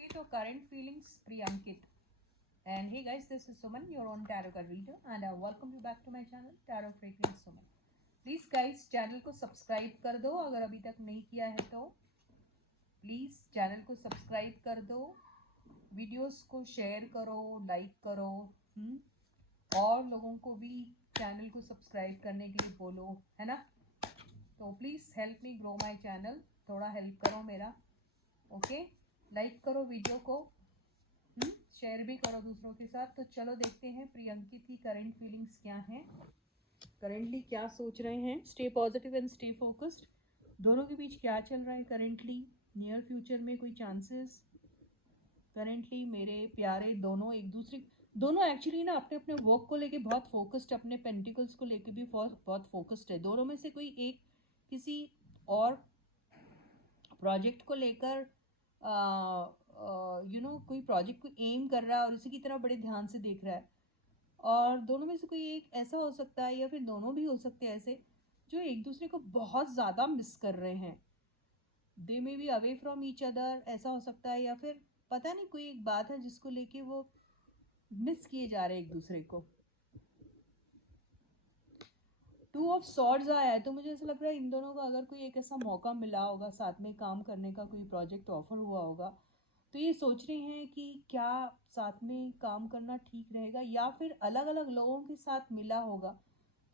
Okay, so current feelings, Priyankit. And hey guys, this is Suman, your own tarot card reader, and I welcome you back to my channel, Tarot Frequency Suman. Please guys channel को subscribe कर दो अगर अभी तक नहीं किया है तो प्लीज़ चैनल को सब्सक्राइब कर दो, वीडियोस को शेयर करो, लाइक करो, और लोगों को भी चैनल को सब्सक्राइब करने के लिए बोलो, है ना। तो please help me grow my channel, थोड़ा हेल्प करो मेरा। ओके, लाइक करो वीडियो को, शेयर भी करो दूसरों के साथ। तो चलो देखते हैं प्रियंकित की करंट फीलिंग्स क्या हैं, करेंटली क्या सोच रहे हैं। Stay positive and stay focused. दोनों के बीच क्या चल रहा है करेंटली, नियर फ्यूचर में कोई चांसेस। करेंटली मेरे प्यारे दोनों एक दूसरे, दोनों एक्चुअली ना अपने अपने वर्क को लेके बहुत फोकस्ड, अपने पेंटिकल्स को लेके भी बहुत फोकस्ड है। दोनों में से कोई एक किसी और प्रोजेक्ट को लेकर कोई प्रोजेक्ट को एम कर रहा है और उसी की तरफ बड़े ध्यान से देख रहा है। और दोनों में से कोई एक ऐसा हो सकता है, या फिर दोनों भी हो सकते हैं ऐसे, जो एक दूसरे को बहुत ज़्यादा मिस कर रहे हैं। They may be away from each other, ऐसा हो सकता है। या फिर पता नहीं कोई एक बात है जिसको लेके वो मिस किए जा रहे हैं एक दूसरे को। टू ऑफ सॉर्ड्स आया है, तो मुझे ऐसा लग रहा है इन दोनों का अगर कोई एक ऐसा मौका मिला होगा साथ में काम करने का, कोई प्रोजेक्ट ऑफर हुआ होगा, तो ये सोच रहे हैं कि क्या साथ में काम करना ठीक रहेगा, या फिर अलग अलग लोगों के साथ मिला होगा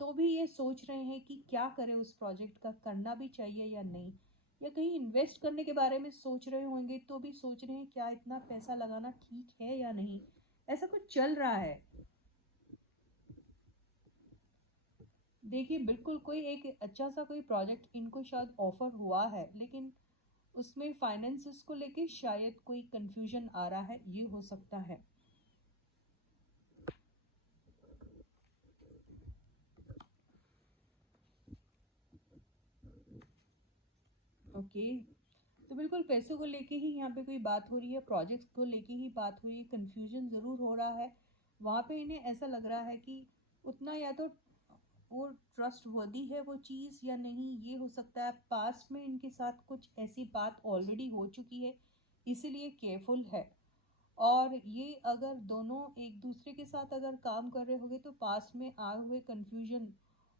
तो भी ये सोच रहे हैं कि क्या करें, उस प्रोजेक्ट का करना भी चाहिए या नहीं। या कहीं इन्वेस्ट करने के बारे में सोच रहे होंगे तो भी सोच रहे हैं क्या इतना पैसा लगाना ठीक है या नहीं। ऐसा कुछ चल रहा है। देखिए बिल्कुल कोई एक अच्छा सा कोई प्रोजेक्ट इनको शायद ऑफर हुआ है, लेकिन उसमें फाइनेंसेस को लेके शायद कोई कंफ्यूजन आ रहा है, ये हो सकता है। ओके, तो बिल्कुल पैसों को लेके ही यहाँ पे कोई बात हो रही है, प्रोजेक्ट्स को लेके ही बात हो रही है, कंफ्यूजन ज़रूर हो रहा है। वहाँ पे इन्हें ऐसा लग रहा है कि उतना या तो वो ट्रस्ट वर्दी है वो चीज़ या नहीं, ये हो सकता है। पास्ट में इनके साथ कुछ ऐसी बात ऑलरेडी हो चुकी है, इसीलिए केयरफुल है। और ये अगर दोनों एक दूसरे के साथ अगर काम कर रहे होंगे तो पास्ट में आए हुए कन्फ्यूजन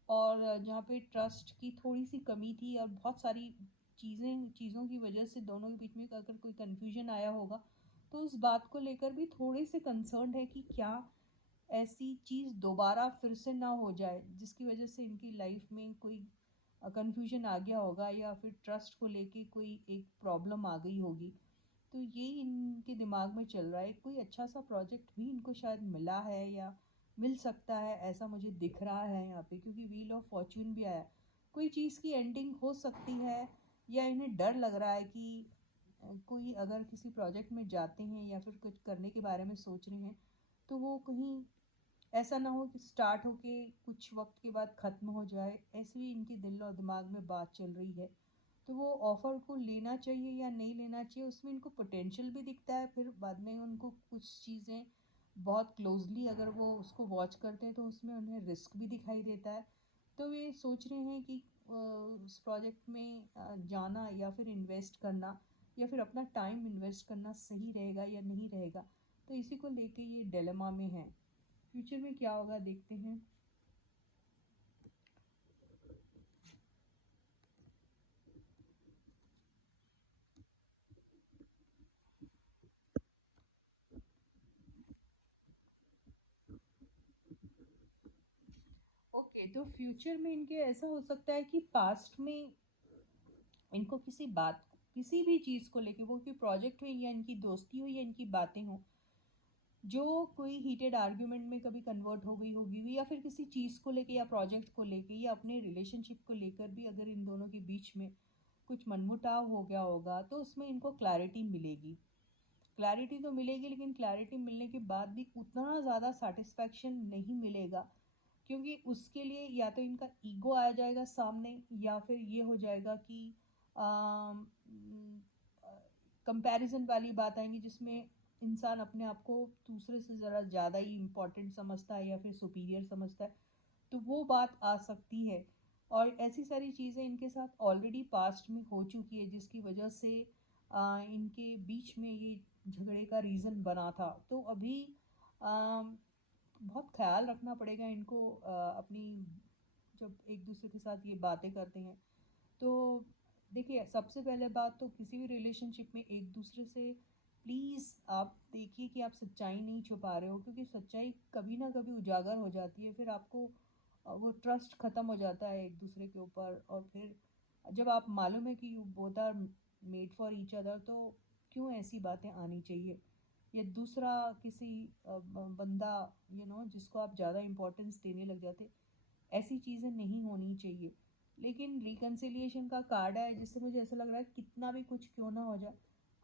और जहाँ पे ट्रस्ट की थोड़ी सी कमी थी और बहुत सारी चीज़ों की वजह से दोनों के बीच में अगर कोई कन्फ्यूजन आया होगा, तो उस बात को लेकर भी थोड़े से कंसर्न है कि क्या ऐसी चीज़ दोबारा फिर से ना हो जाए जिसकी वजह से इनकी लाइफ में कोई कन्फ्यूजन आ गया होगा, या फिर ट्रस्ट को लेके कोई एक प्रॉब्लम आ गई होगी। तो ये इनके दिमाग में चल रहा है। कोई अच्छा सा प्रोजेक्ट भी इनको शायद मिला है या मिल सकता है, ऐसा मुझे दिख रहा है यहाँ पे, क्योंकि व्हील ऑफ फॉर्च्यून भी आया। कोई चीज़ की एंडिंग हो सकती है, या इन्हें डर लग रहा है कि कोई अगर किसी प्रोजेक्ट में जाते हैं या फिर कुछ करने के बारे में सोच रहे हैं तो वो कहीं ऐसा ना हो कि स्टार्ट होके कुछ वक्त के बाद ख़त्म हो जाए। ऐसी भी इनके दिल और दिमाग में बात चल रही है। तो वो ऑफ़र को लेना चाहिए या नहीं लेना चाहिए, उसमें इनको पोटेंशियल भी दिखता है। फिर बाद में उनको कुछ चीज़ें बहुत क्लोजली अगर वो उसको वॉच करते हैं तो उसमें उन्हें रिस्क भी दिखाई देता है। तो वे सोच रहे हैं कि उस प्रोजेक्ट में जाना या फिर इन्वेस्ट करना या फिर अपना टाइम इन्वेस्ट करना सही रहेगा या नहीं रहेगा। तो इसी को लेके ये डिलेमा में है। फ्यूचर में क्या होगा देखते हैं। ओके, तो फ्यूचर में इनके ऐसा हो सकता है कि पास्ट में इनको किसी भी चीज़ को लेके, वो कोई प्रोजेक्ट हो या इनकी दोस्ती हो या इनकी बातें हो, जो कोई हीटेड आर्ग्यूमेंट में कभी कन्वर्ट हो गई होगी, या फिर किसी चीज़ को लेके या प्रोजेक्ट को लेके या अपने रिलेशनशिप को लेकर भी अगर इन दोनों के बीच में कुछ मनमुटाव हो गया होगा, तो उसमें इनको क्लैरिटी मिलेगी। क्लैरिटी तो मिलेगी, लेकिन क्लैरिटी मिलने के बाद भी उतना ज़्यादा सेटिस्फैक्शन नहीं मिलेगा, क्योंकि उसके लिए या तो इनका ईगो आ जाएगा सामने, या फिर ये हो जाएगा कि कंपैरिजन वाली बात आएंगी जिसमें इंसान अपने आप को दूसरे से ज़रा ज़्यादा ही इम्पोर्टेंट समझता है या फिर सुपीरियर समझता है। तो वो बात आ सकती है। और ऐसी सारी चीज़ें इनके साथ ऑलरेडी पास्ट में हो चुकी है, जिसकी वजह से इनके बीच में ये झगड़े का रीज़न बना था। तो अभी बहुत ख्याल रखना पड़ेगा इनको, अपनी जब एक दूसरे के साथ ये बातें करते हैं। तो देखिए, सबसे पहले बात तो किसी भी रिलेशनशिप में एक दूसरे से प्लीज़ आप देखिए कि आप सच्चाई नहीं छुपा रहे हो, क्योंकि सच्चाई कभी ना कभी उजागर हो जाती है। फिर आपको वो ट्रस्ट ख़त्म हो जाता है एक दूसरे के ऊपर, और फिर जब आप मालूम है कि both are made for each other, तो क्यों ऐसी बातें आनी चाहिए। या दूसरा किसी बंदा जिसको आप ज़्यादा इम्पोर्टेंस देने लग जाते, ऐसी चीज़ें नहीं होनी चाहिए। लेकिन रिकन्सिलिएशन का कार्ड है, जिससे मुझे ऐसा लग रहा है कितना भी कुछ क्यों ना हो जाए,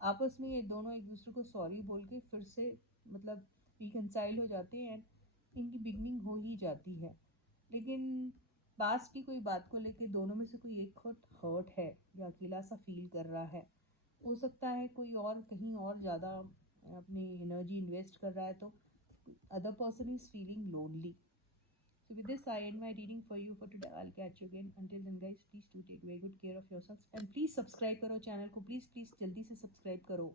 आपस में ये दोनों एक दूसरे को सॉरी बोल के फिर से मतलब रिकन्साइल हो जाते हैं, इनकी बिगनिंग हो ही जाती है। लेकिन पास्ट की कोई बात को लेके दोनों में से कोई एक हर्ट है या अकेला सा फील कर रहा है। हो सकता है कोई और कहीं और ज़्यादा अपनी एनर्जी इन्वेस्ट कर रहा है, तो other person is feeling lonely. So with this, I end my reading for you for today. I'll catch you again. Until then, guys, please do take very good care of yourselves and please subscribe करो channel को, please please जल्दी से subscribe करो।